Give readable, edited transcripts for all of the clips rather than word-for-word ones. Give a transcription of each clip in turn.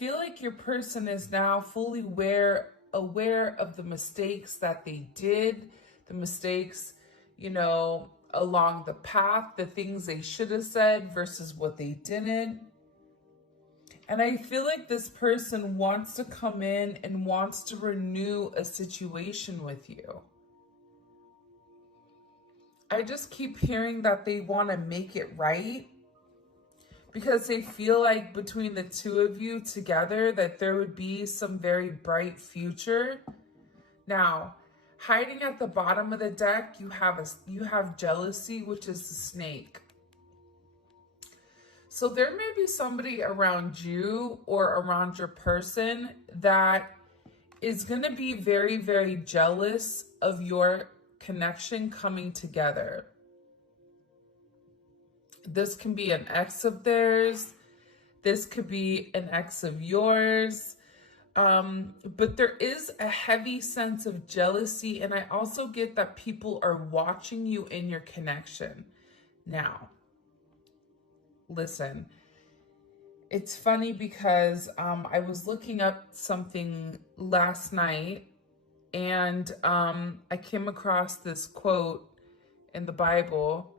feel like your person is now fully aware of the mistakes that they did, the mistakes, along the path, the things they should have said versus what they didn't. And I feel like this person wants to come in and wants to renew a situation with you. I just keep hearing that they want to make it right because they feel like between the two of you together that there would be some very bright future. Now, hiding at the bottom of the deck, you have jealousy, which is the snake. So there may be somebody around you or around your person that is going to be very, very jealous of your connection coming together. This can be an ex of theirs. This could be an ex of yours. But there is a heavy sense of jealousy. And I also get that people are watching you in your connection. Now, listen, it's funny because I was looking up something last night and I came across this quote in the Bible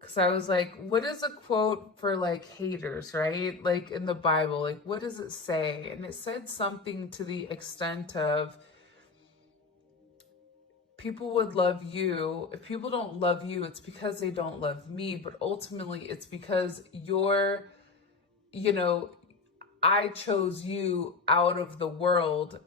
because I was like, what is a quote for like haters, right? Like in the Bible, like what does it say? And it said something to the extent of people would love you. If people don't love you, it's because they don't love me. But ultimately, it's because I chose you out of the world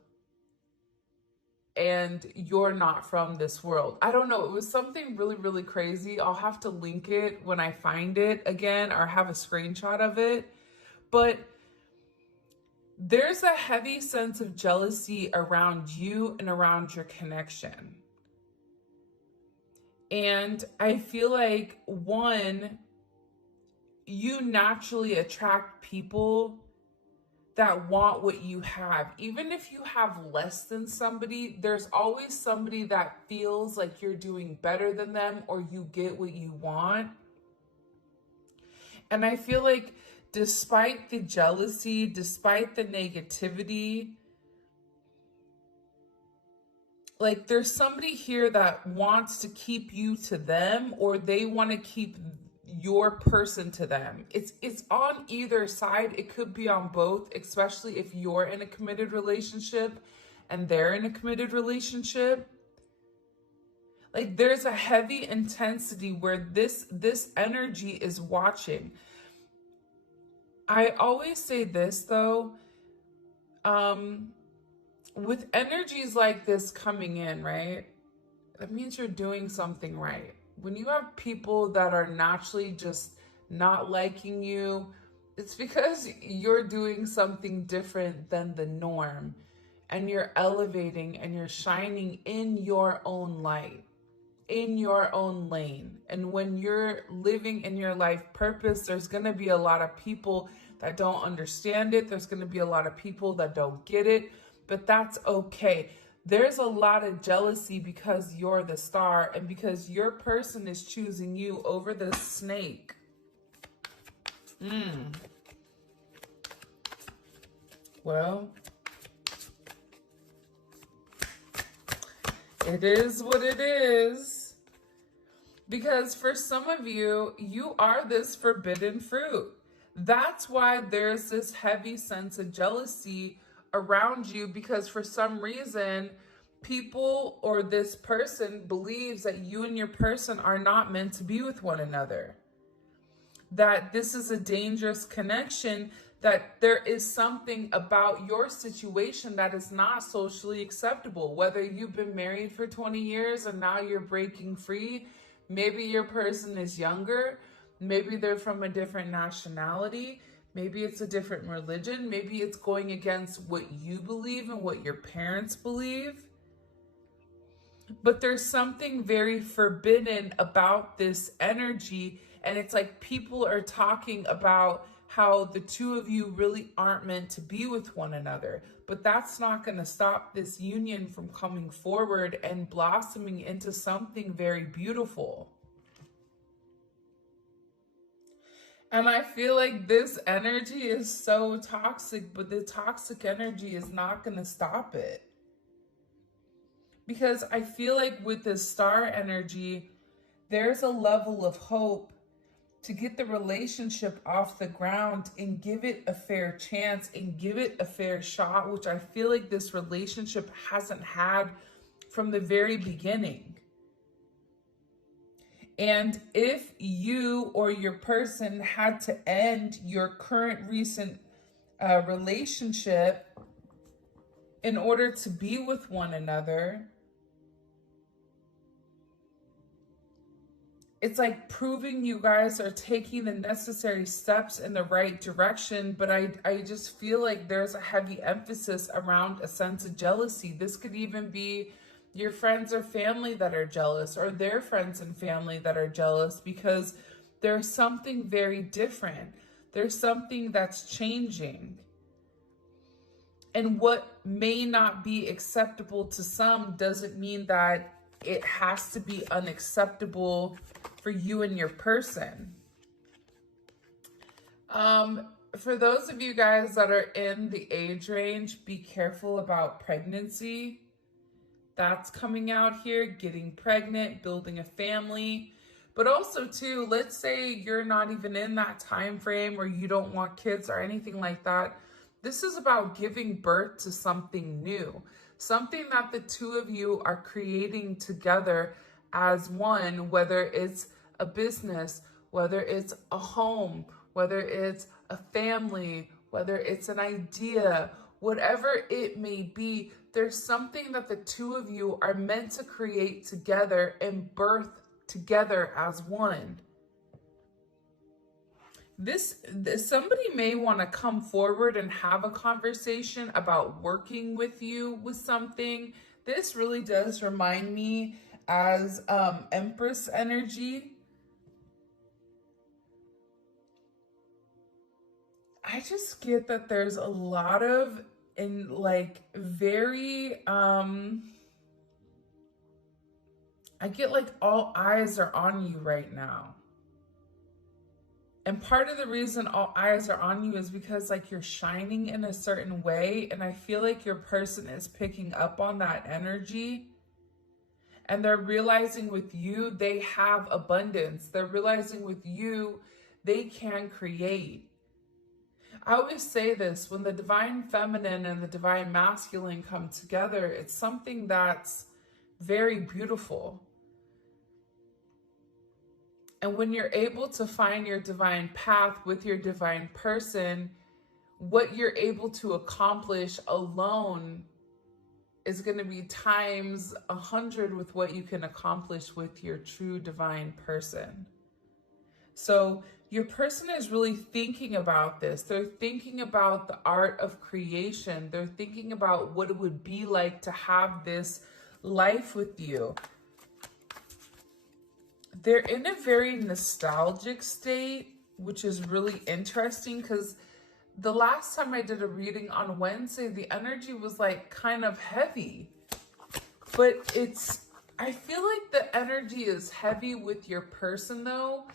and you're not from this world. I don't know. It was something really, really crazy. I'll have to link it when I find it again or have a screenshot of it. But there's a heavy sense of jealousy around you and around your connection. And I feel like, one, you naturally attract people that want what you have. Even if you have less than somebody, there's always somebody that feels like you're doing better than them or you get what you want. And I feel like despite the jealousy, despite the negativity, like there's somebody here that wants to keep you to them or they want to keep your person to them. It's on either side. It could be on both, especially if you're in a committed relationship and they're in a committed relationship. Like there's a heavy intensity where this energy is watching. I always say this though, with energies like this coming in, right? That means you're doing something right. When you have people that are naturally just not liking you, it's because you're doing something different than the norm and you're elevating and you're shining in your own light, in your own lane. And when you're living in your life purpose, there's going to be a lot of people that don't understand it. There's going to be a lot of people that don't get it, but that's okay. There's a lot of jealousy because you're the star and because your person is choosing you over the snake. Well, it is what it is. Because for some of you, you are this forbidden fruit. That's why there's this heavy sense of jealousy around you, because for some reason people or this person believes that you and your person are not meant to be with one another, that this is a dangerous connection, that there is something about your situation that is not socially acceptable. Whether you've been married for 20 years and now you're breaking free, maybe your person is younger, maybe they're from a different nationality, maybe it's a different religion. Maybe it's going against what you believe and what your parents believe. But there's something very forbidden about this energy. And it's like people are talking about how the two of you really aren't meant to be with one another. But that's not going to stop this union from coming forward and blossoming into something very beautiful. And I feel like this energy is so toxic, but the toxic energy is not going to stop it. Because I feel like with this star energy, there's a level of hope to get the relationship off the ground and give it a fair chance and give it a fair shot, which I feel like this relationship hasn't had from the very beginning. And if you or your person had to end your current recent relationship in order to be with one another, it's like proving you guys are taking the necessary steps in the right direction. But I just feel like there's a heavy emphasis around a sense of jealousy. This could even be your friends or family that are jealous, or their friends and family that are jealous, because there's something very different. There's something that's changing. And what may not be acceptable to some doesn't mean that it has to be unacceptable for you and your person. For those of you guys that are in the age range, be careful about pregnancy. That's coming out here, getting pregnant, building a family. But also too, let's say you're not even in that time frame, or you don't want kids or anything like that. This is about giving birth to something new, something that the two of you are creating together as one, whether it's a business, whether it's a home, whether it's a family, whether it's an idea, whatever it may be. There's something that the two of you are meant to create together and birth together as one. Somebody may want to come forward and have a conversation about working with you with something. This really does remind me as Empress energy. I just get that there's a lot of very I get like all eyes are on you right now. And part of the reason all eyes are on you is because like you're shining in a certain way, and I feel like your person is picking up on that energy, and they're realizing with you they have abundance. They're realizing with you they can create. I always say this, when the divine feminine and the divine masculine come together, it's something that's very beautiful. And when you're able to find your divine path with your divine person, what you're able to accomplish alone is going to be times 100 with what you can accomplish with your true divine person. So your person is really thinking about this. They're thinking about the art of creation. They're thinking about what it would be like to have this life with you. They're in a very nostalgic state, which is really interesting, because the last time I did a reading on Wednesday, the energy was like kind of heavy. But I feel like the energy is heavy with your person though,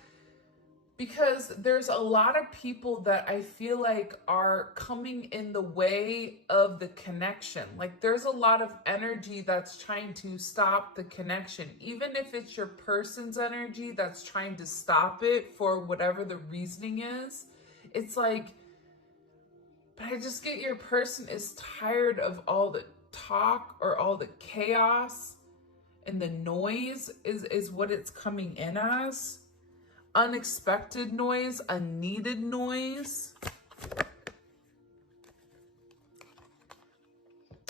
because there's a lot of people that I feel like are coming in the way of the connection. Like there's a lot of energy that's trying to stop the connection, even if it's your person's energy that's trying to stop it for whatever the reasoning is. It's like, but I just get your person is tired of all the talk or all the chaos, and the noise is what it's coming in as. Unexpected noise, unneeded noise.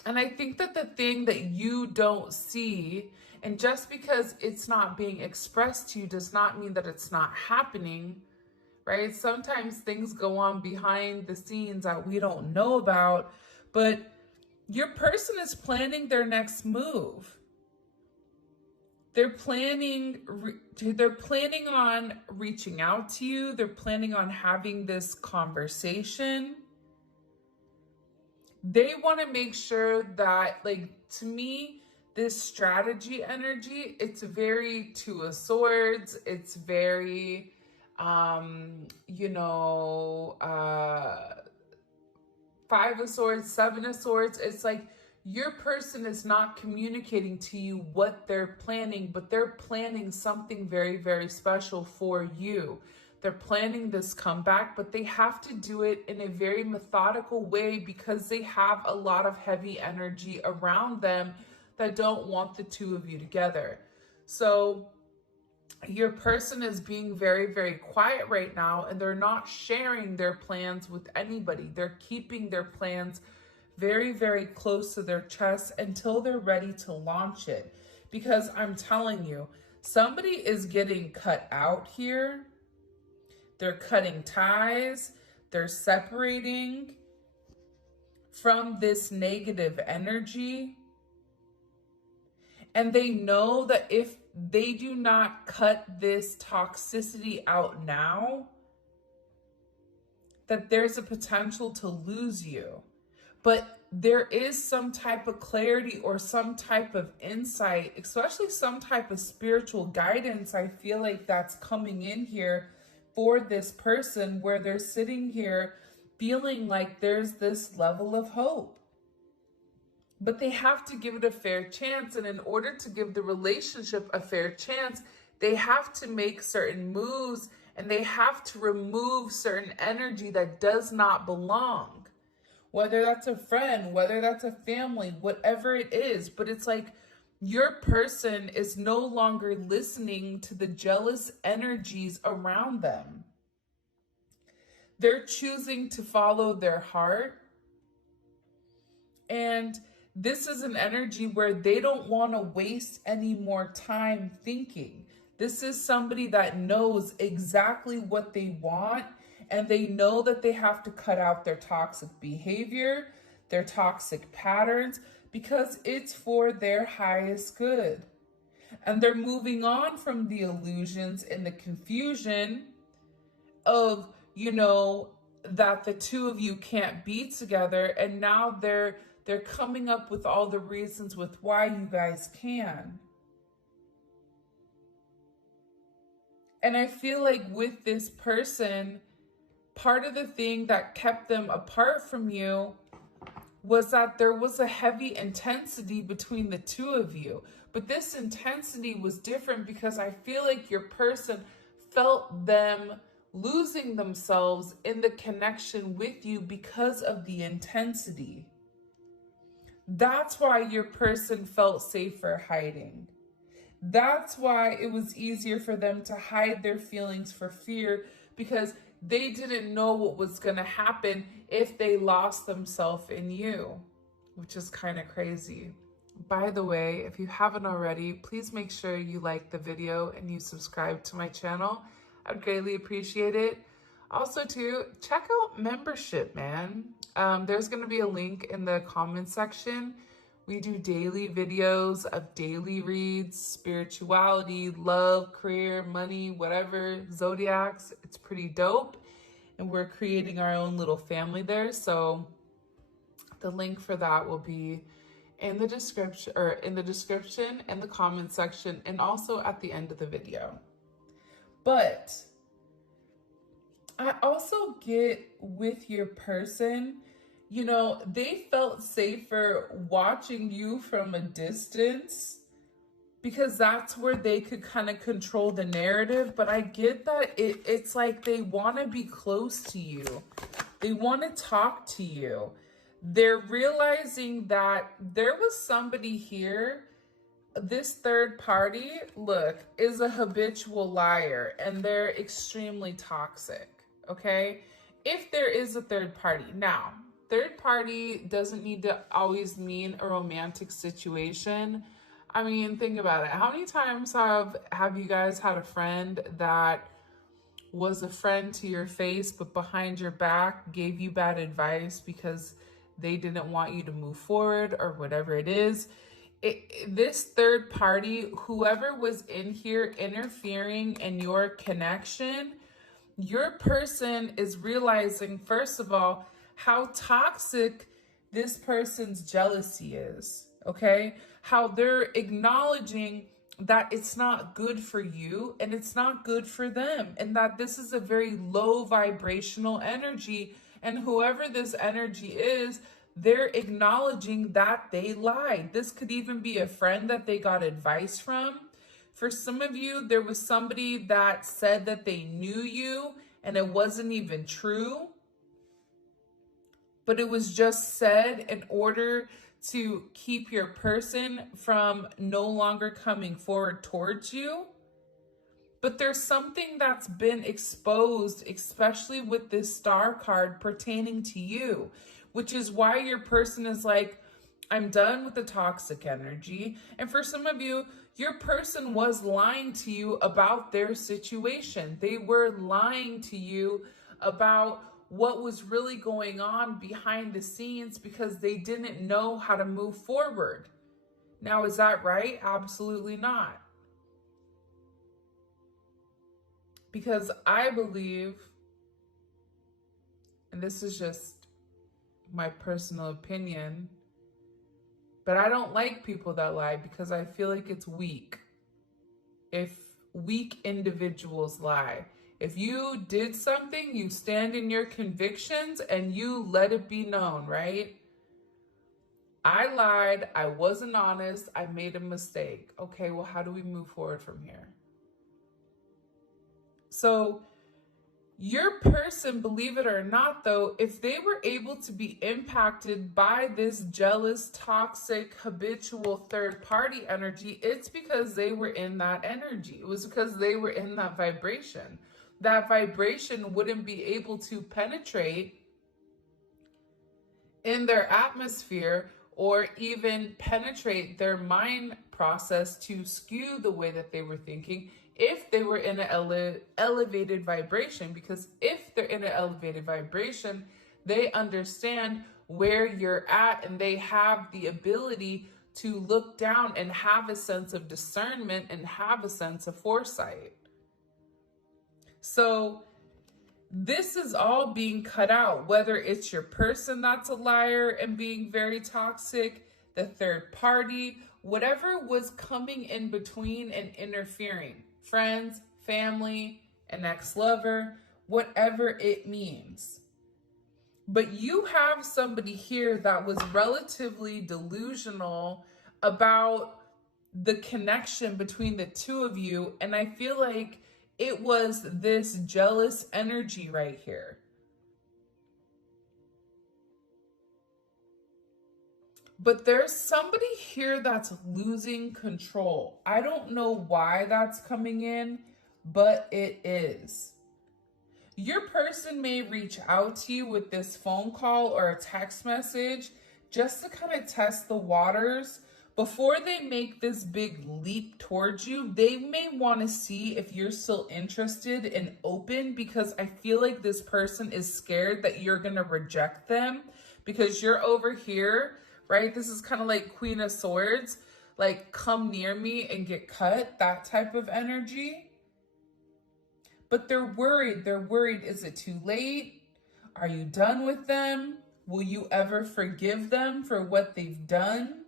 And I think that the thing that you don't see, and just because it's not being expressed to you does not mean that it's not happening, right? Sometimes things go on behind the scenes that we don't know about, but your person is planning their next move. They're planning on reaching out to you. They're planning on having this conversation. They want to make sure that, like, to me, this strategy energy, it's very Two of Swords. It's very you know, Five of Swords, Seven of Swords. It's like your person is not communicating to you what they're planning, but they're planning something very, very special for you. They're planning this comeback, but they have to do it in a very methodical way because they have a lot of heavy energy around them that don't want the two of you together. So your person is being very, very quiet right now, and they're not sharing their plans with anybody. They're keeping their plans very, very close to their chest until they're ready to launch it. Because I'm telling you, somebody is getting cut out here. They're cutting ties. They're separating from this negative energy. And they know that if they do not cut this toxicity out now, that there's a potential to lose you. But there is some type of clarity or some type of insight, especially some type of spiritual guidance. I feel like that's coming in here for this person, where they're sitting here feeling like there's this level of hope. But they have to give it a fair chance. And in order to give the relationship a fair chance, they have to make certain moves, and they have to remove certain energy that does not belong. Whether that's a friend, whether that's a family, whatever it is. But it's like your person is no longer listening to the jealous energies around them. They're choosing to follow their heart. And this is an energy where they don't want to waste any more time thinking. This is somebody that knows exactly what they want, and they know that they have to cut out their toxic behavior, their toxic patterns, because it's for their highest good. And they're moving on from the illusions and the confusion of, you know, that the two of you can't be together. And now they're coming up with all the reasons with why you guys can. And I feel like with this person, part of the thing that kept them apart from you was that there was a heavy intensity between the two of you. But this intensity was different because I feel like your person felt them losing themselves in the connection with you because of the intensity. That's why your person felt safer hiding. That's why it was easier for them to hide their feelings for fear, because they didn't know what was going to happen if they lost themselves in you, which is kind of crazy. By the way, if you haven't already, please make sure you like the video and you subscribe to my channel. I'd greatly appreciate it. Also, too, check out membership, man. There's going to be a link in the comment section. We do daily videos of daily reads, spirituality, love, career, money, whatever, zodiacs. It's pretty dope. And we're creating our own little family there. So the link for that will be in the description, and the comment section, and also at the end of the video. But I also get with your person, you know, they felt safer watching you from a distance because that's where they could kind of control the narrative. But I get that it's like they want to be close to you. They want to talk to you. They're realizing that there was somebody here. This third party, look, is a habitual liar, and they're extremely toxic, okay? If there is a third party. Now, third party doesn't need to always mean a romantic situation. I mean, think about it. How many times have you guys had a friend that was a friend to your face, but behind your back gave you bad advice because they didn't want you to move forward or whatever it is? This third party, whoever was in here interfering in your connection, your person is realizing, first of all, how toxic this person's jealousy is, okay? How they're acknowledging that it's not good for you and it's not good for them, and that this is a very low vibrational energy. And whoever this energy is, they're acknowledging that they lied. This could even be a friend that they got advice from. For some of you, there was somebody that said that they knew you and it wasn't even true, but it was just said in order to keep your person from no longer coming forward towards you. But there's something that's been exposed, especially with this star card pertaining to you, which is why your person is like, I'm done with the toxic energy. And for some of you, your person was lying to you about their situation. They were lying to you about what was really going on behind the scenes because they didn't know how to move forward. Now, is that right? Absolutely not. Because I believe, and this is just my personal opinion, but I don't like people that lie because I feel like it's weak. If weak individuals lie. If you did something, you stand in your convictions and you let it be known, right? I lied, I wasn't honest, I made a mistake. Okay, well, how do we move forward from here? So your person, believe it or not, though, if they were able to be impacted by this jealous, toxic, habitual third-party energy, it's because they were in that energy. It was because they were in that vibration. That vibration wouldn't be able to penetrate in their atmosphere or even penetrate their mind process to skew the way that they were thinking if they were in an elevated vibration. Because if they're in an elevated vibration, they understand where you're at and they have the ability to look down and have a sense of discernment and have a sense of foresight. So this is all being cut out, whether it's your person that's a liar and being very toxic, the third party, whatever was coming in between and interfering, friends, family, an ex-lover, whatever it means. But you have somebody here that was relatively delusional about the connection between the two of you, and I feel like it was this jealous energy right here. But there's somebody here that's losing control. I don't know why that's coming in, but it is. Your person may reach out to you with this phone call or a text message just to kind of test the waters. Before they make this big leap towards you, they may want to see if you're still interested and open, because I feel like this person is scared that you're going to reject them because you're over here, right? This is kind of like Queen of Swords, like come near me and get cut, that type of energy. But they're worried. They're worried. Is it too late? Are you done with them? Will you ever forgive them for what they've done?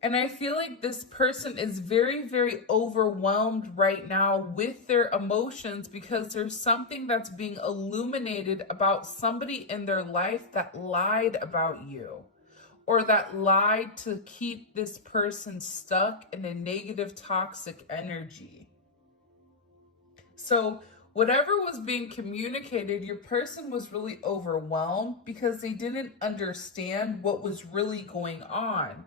And I feel like this person is very, very overwhelmed right now with their emotions because there's something that's being illuminated about somebody in their life that lied about you, or that lied to keep this person stuck in a negative, toxic energy. So whatever was being communicated, your person was really overwhelmed because they didn't understand what was really going on.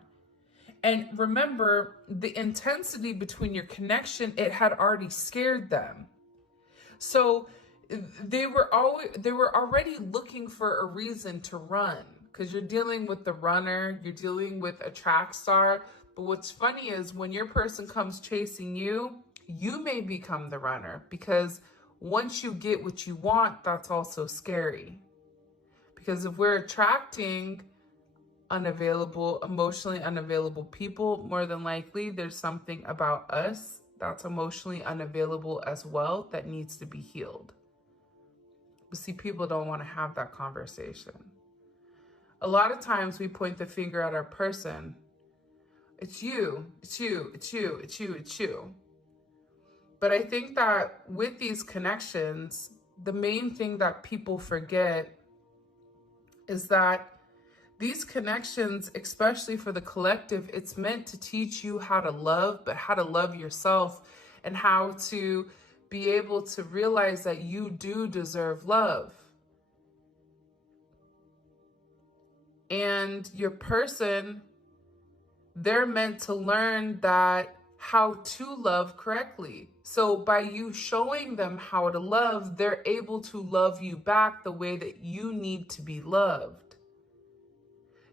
And remember, the intensity between your connection, it had already scared them. So they were already looking for a reason to run, because you're dealing with the runner, you're dealing with a track star. But what's funny is when your person comes chasing you, you may become the runner, because once you get what you want, that's also scary. Because if we're attracting unavailable, emotionally unavailable people, more than likely there's something about us that's emotionally unavailable as well that needs to be healed. But see, people don't want to have that conversation. A lot of times we point the finger at our person. It's you, it's you, it's you, it's you, it's you. But I think that with these connections, the main thing that people forget is that these connections, especially for the collective, it's meant to teach you how to love, but how to love yourself and how to be able to realize that you do deserve love. And your person, they're meant to learn that how to love correctly. So by you showing them how to love, they're able to love you back the way that you need to be loved.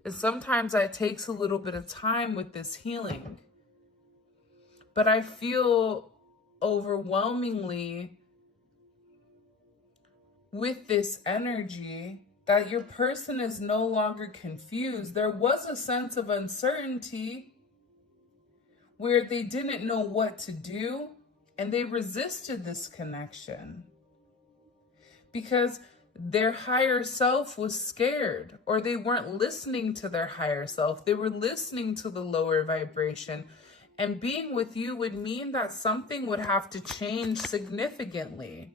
And sometimes that takes a little bit of time with this healing. But I feel overwhelmingly with this energy that your person is no longer confused. There was a sense of uncertainty where they didn't know what to do, and they resisted this connection because their higher self was scared, or they weren't listening to their higher self. They were listening to the lower vibration, and being with you would mean that something would have to change significantly.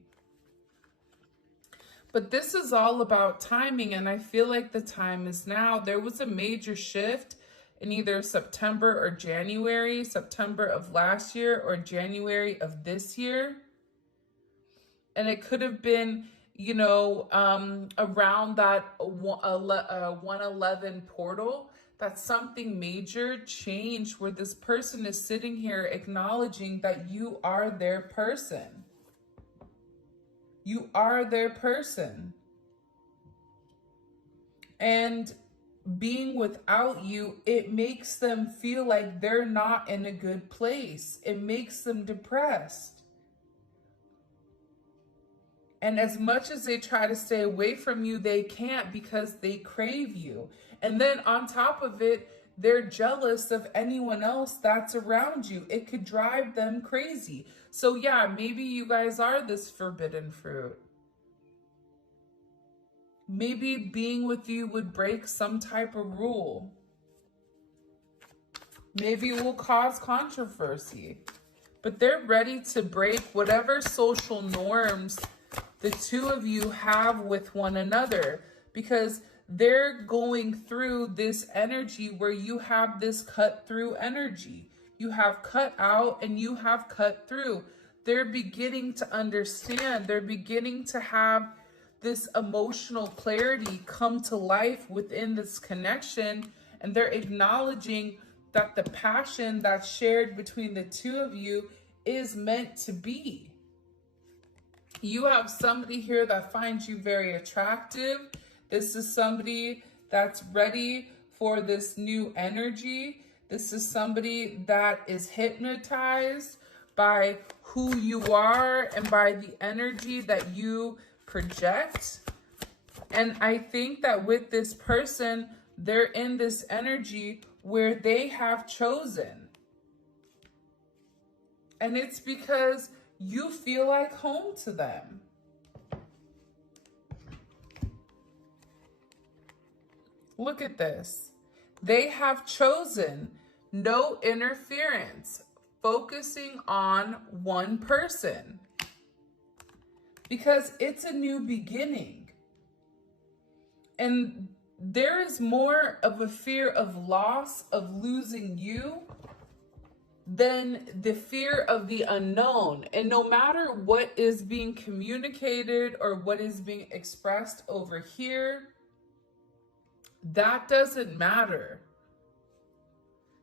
But this is all about timing, and I feel like the time is now. There was a major shift in either September or January, September of last year or January of this year. And it could have been, you know, around that 111 portal, that something major changed where this person is sitting here acknowledging that you are their person. You are their person. And being without you, it makes them feel like they're not in a good place. It makes them depressed. And as much as they try to stay away from you, they can't because they crave you. And then on top of it, they're jealous of anyone else that's around you. It could drive them crazy. So yeah, maybe you guys are this forbidden fruit. Maybe being with you would break some type of rule. Maybe it will cause controversy. But they're ready to break whatever social norms the two of you have with one another, because they're going through this energy where you have this cut through energy. You have cut out and you have cut through. They're beginning to understand. They're beginning to have this emotional clarity come to life within this connection. And they're acknowledging that the passion that's shared between the two of you is meant to be. You have somebody here that finds you very attractive. This is somebody that's ready for this new energy. This is somebody that is hypnotized by who you are and by the energy that you project. And I think that with this person, they're in this energy where they have chosen. And it's because you feel like home to them. Look at this. They have chosen no interference, focusing on one person. Because it's a new beginning. And there is more of a fear of loss, of losing you, than the fear of the unknown. And no matter what is being communicated or what is being expressed over here, that doesn't matter.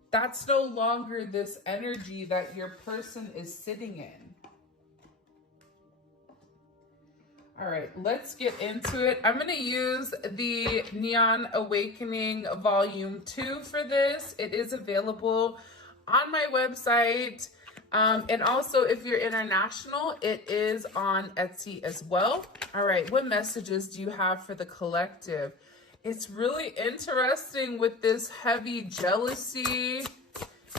That's no longer this energy that your person is sitting in. All right, let's get into it. I'm going to use the Neon Awakening Volume 2 for this. It is available on my website. And also, if you're international, it is on Etsy as well. All right, what messages do you have for the collective? It's really interesting with this heavy jealousy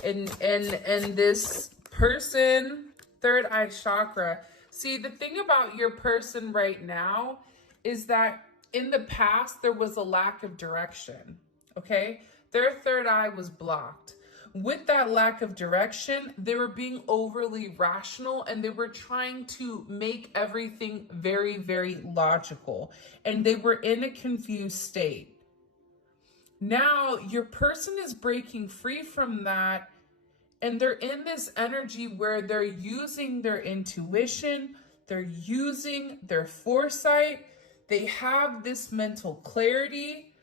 and this person, third eye chakra. See, the thing about your person right now is that in the past, there was a lack of direction, okay? Their third eye was blocked. with that lack of direction, they were being overly rational and they were trying to make everything very, very logical. And they were in a confused state. Now, your person is breaking free from that, and they're in this energy where they're using their intuition, they're using their foresight, they have this mental clarity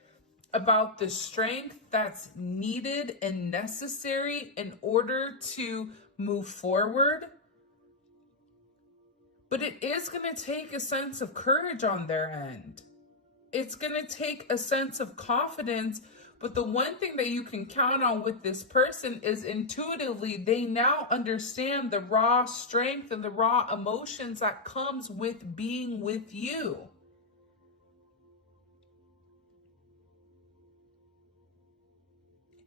about the strength that's needed and necessary in order to move forward. But it is going to take a sense of courage on their end. It's going to take a sense of confidence. But the one thing that you can count on with this person is intuitively, they now understand the raw strength and the raw emotions that comes with being with you.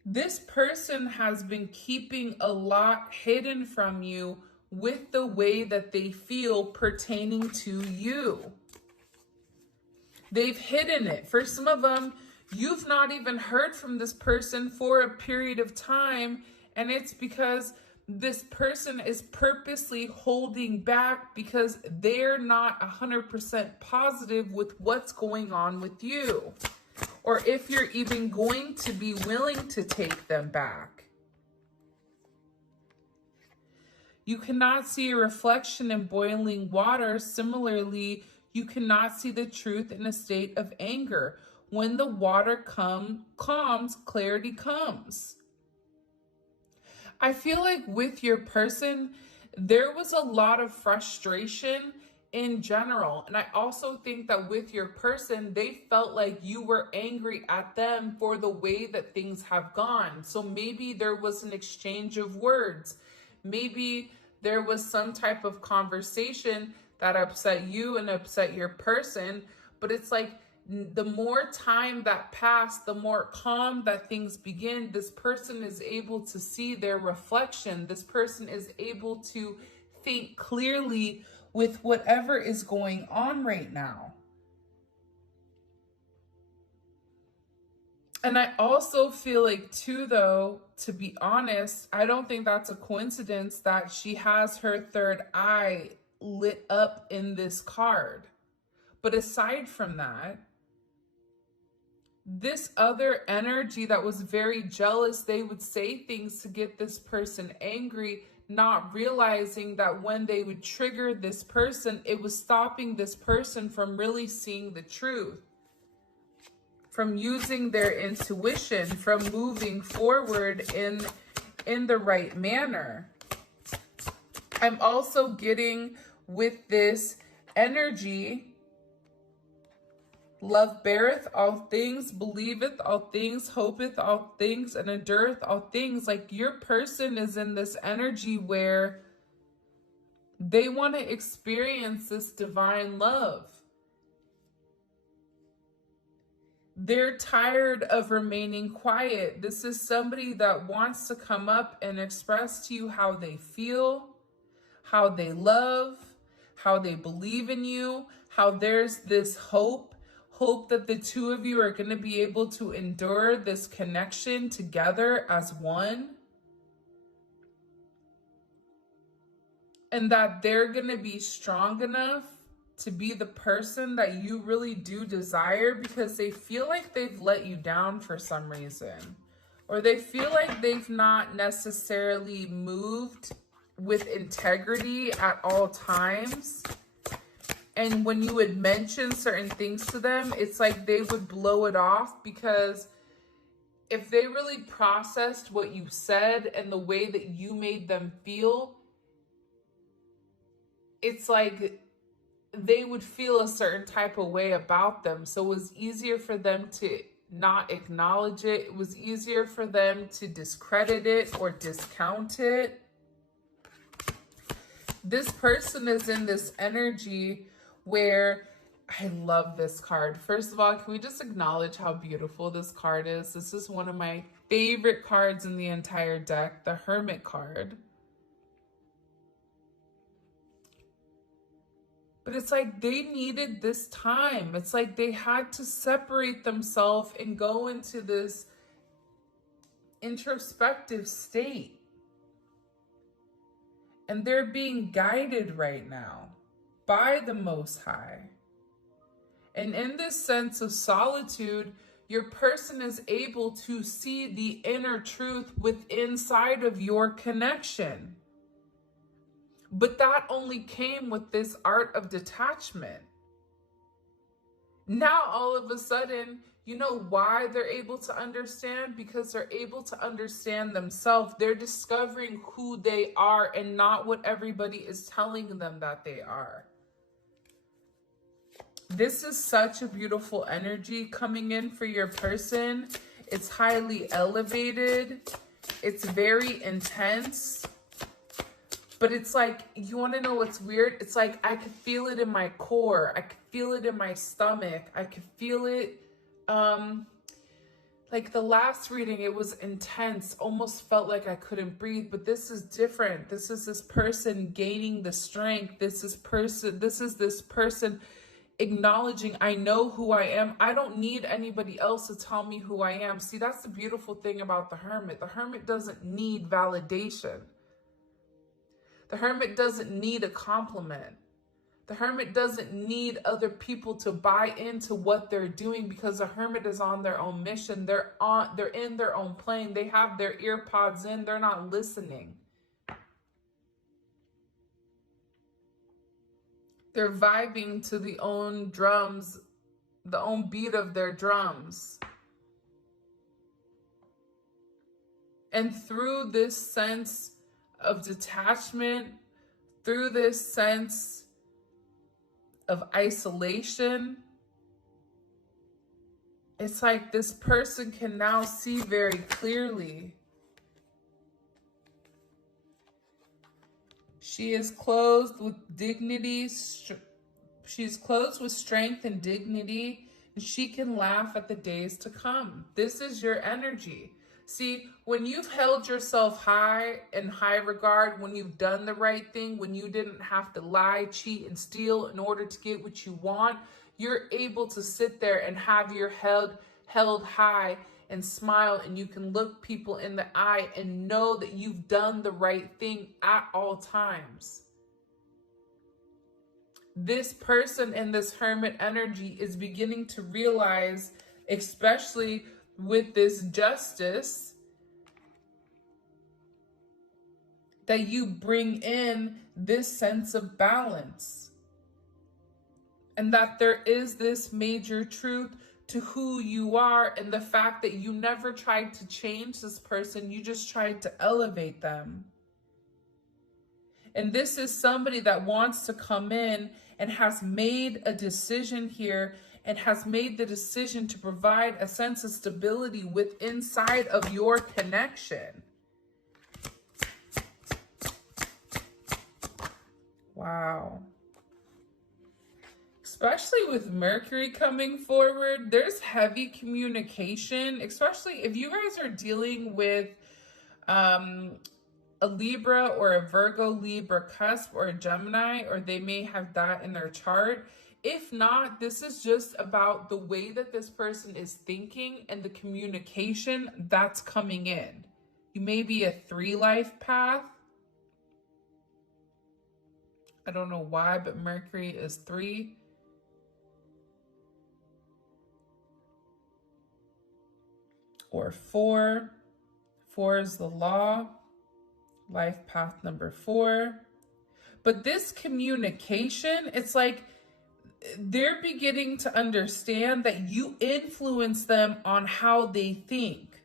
This person has been keeping a lot hidden from you with the way that they feel pertaining to you. They've hidden it. For some of them, you've not even heard from this person for a period of time, and it's because this person is purposely holding back because they're not 100% positive with what's going on with you, or if you're even going to be willing to take them back. You cannot see a reflection in boiling water. Similarly, you cannot see the truth in a state of anger. When the water calms, clarity comes. I feel like with your person, there was a lot of frustration in general. And I also think that with your person, they felt like you were angry at them for the way that things have gone. So maybe there was an exchange of words. Maybe there was some type of conversation that upset you and upset your person. But it's like the more time that passed, the more calm that things begin. This person is able to see their reflection. This person is able to think clearly with whatever is going on right now. And I also feel like too, though, to be honest, I don't think that's a coincidence that she has her third eye lit up in this card. But aside from that, this other energy that was very jealous, they would say things to get this person angry, not realizing that when they would trigger this person, it was stopping this person from really seeing the truth, from using their intuition, from moving forward in the right manner. I'm also getting with this energy, love beareth all things, believeth all things, hopeth all things, and endureth all things. Like your person is in this energy where they want to experience this divine love. They're tired of remaining quiet. This is somebody that wants to come up and express to you how they feel, how they love, how they believe in you, how there's this hope that the two of you are going to be able to endure this connection together as one. And that they're going to be strong enough to be the person that you really do desire, because they feel like they've let you down for some reason. Or they feel like they've not necessarily moved with integrity at all times. And when you would mention certain things to them, it's like they would blow it off, because if they really processed what you said and the way that you made them feel, it's like they would feel a certain type of way about them. So it was easier for them to not acknowledge it. It was easier for them to discredit it or discount it. This person is in this energy where, I love this card. First of all, can we just acknowledge how beautiful this card is? This is one of my favorite cards in the entire deck, the Hermit card. But it's like they needed this time. It's like they had to separate themselves and go into this introspective state. And they're being guided right now by the Most High. And in this sense of solitude, your person is able to see the inner truth inside of your connection. But that only came with this art of detachment. Now, all of a sudden, you know why they're able to understand? Because they're able to understand themselves. They're discovering who they are and not what everybody is telling them that they are. This is such a beautiful energy coming in for your person. It's highly elevated. It's very intense. But it's like, you want to know what's weird? It's like I could feel it in my core. I could feel it in my stomach. I could feel it. Like the last reading, it was intense. Almost felt like I couldn't breathe. But this is different. This is this person gaining the strength. This is this person acknowledging, I know who I am. I don't need anybody else to tell me who I am. See, that's the beautiful thing about the hermit. The hermit doesn't need validation. The hermit doesn't need a compliment. The hermit doesn't need other people to buy into what they're doing, because the hermit is on their own mission. They're in their own plane. They have their ear pods in. They're not listening. They're vibing to the own drums, the own beat of their drums. And through this sense of detachment, through this sense of isolation, it's like this person can now see very clearly. She is clothed with dignity. She's clothed with strength and dignity, and she can laugh at the days to come. This is your energy. See, when you've held yourself high in high regard, when you've done the right thing, when you didn't have to lie, cheat, and steal in order to get what you want, you're able to sit there and have your head held high and smile, and you can look people in the eye and know that you've done the right thing at all times. This person in this hermit energy is beginning to realize, especially with this justice, that you bring in this sense of balance, and that there is this major truth to who you are, and the fact that you never tried to change this person, you just tried to elevate them. And this is somebody that wants to come in and has made a decision here, and has made the decision to provide a sense of stability inside of your connection. Wow. Especially with Mercury coming forward, there's heavy communication, especially if you guys are dealing with a Libra or a Virgo, Libra cusp, or a Gemini, or they may have that in their chart. If not, this is just about the way that this person is thinking and the communication that's coming in. You may be a 3-life path. I don't know why, but Mercury is 3. Or 4. 4 is the law. Life path number 4. But this communication, it's like they're beginning to understand that you influence them on how they think.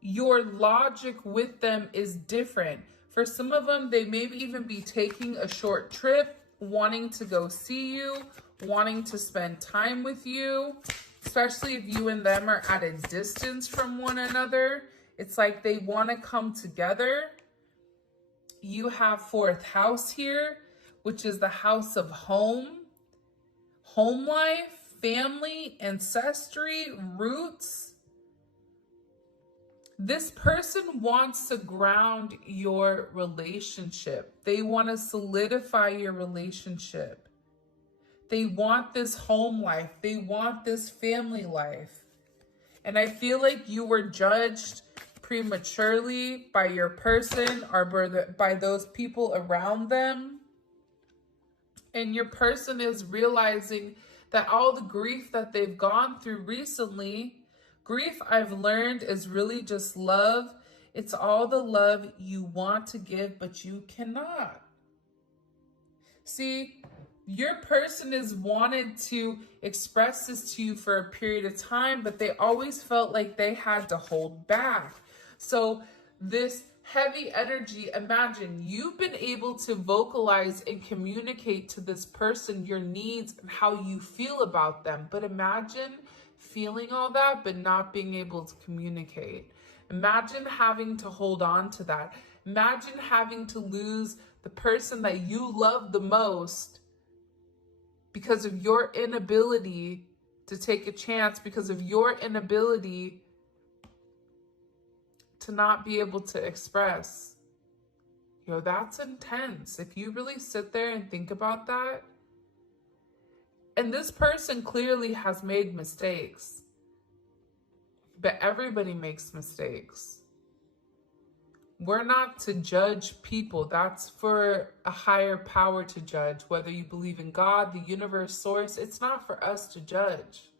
Your logic with them is different. For some of them, they may even be taking a short trip, wanting to go see you, wanting to spend time with you, especially if you and them are at a distance from one another. It's like they want to come together. You have 4th house here, which is the house of home life, family, ancestry, roots. This person wants to ground your relationship. They want to solidify your relationship. They want this home life. They want this family life. And I feel like you were judged prematurely by your person or by those people around them. And your person is realizing that all the grief that they've gone through recently, grief, I've learned, is really just love. It's all the love you want to give, but you cannot. See, your person has wanted to express this to you for a period of time, but they always felt like they had to hold back. So this heavy energy, imagine you've been able to vocalize and communicate to this person your needs and how you feel about them. But imagine feeling all that, but not being able to communicate. Imagine having to hold on to that. Imagine having to lose the person that you love the most because of your inability to take a chance, because of your inability to not be able to express. You know, that's intense. If you really sit there and think about that. And this person clearly has made mistakes. But everybody makes mistakes. We're not to judge people. That's for a higher power to judge. Whether you believe in God, the universe, source, it's not for us to judge.